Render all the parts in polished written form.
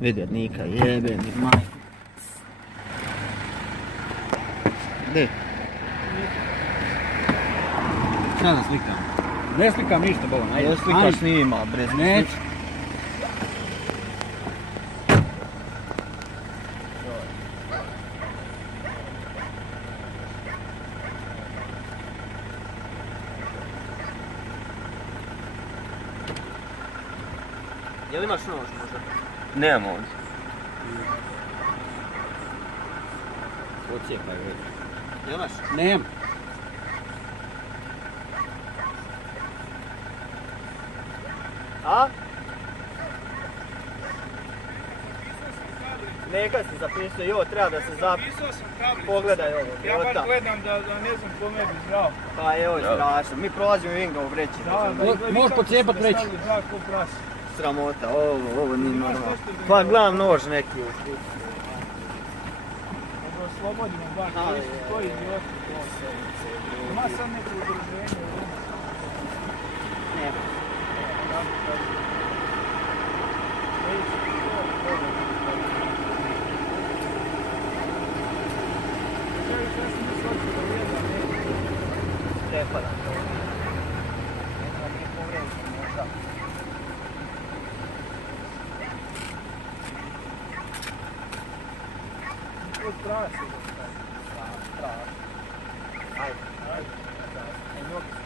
Vidjednika, jebeni majku. Gdje? Šta da slikam? Ne slikam ništa, bolam, ajde. Ja slikaš snima, brez Neću. Jel imaš nož možda? Nemam ovdje. Ocijekaj već. Jel imaš? Nemam. A? Neka si zapisao, jo, treba da se Zapisao sam tablicu. Pogledaj ovo. Ja bar gledam da ne znam ko me bi zdrav. Pa evo je strašno, mi prolazimo Vinga u vreći. Možeš pocijepat vreću. Da, ko prasi. Sramota, ovo nije normalno. Pa gledam nož neki. Dobro, slobodimo bar, to je idioti. Ima sad neko udruženje. Nema. Prepada. Neka nije povređen možda. To je prasi. Strašno. Ajde. Nogi su.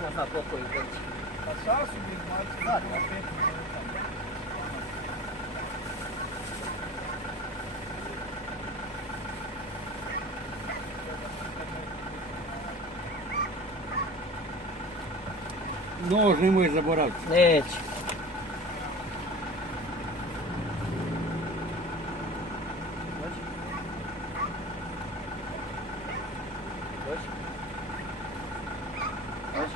Ko zna koliko je veći. Pa sasvim bi izmacili na 5 minuta. Nož nemoj zaboraviti. Neće. Dođi. Dođi. Dođi.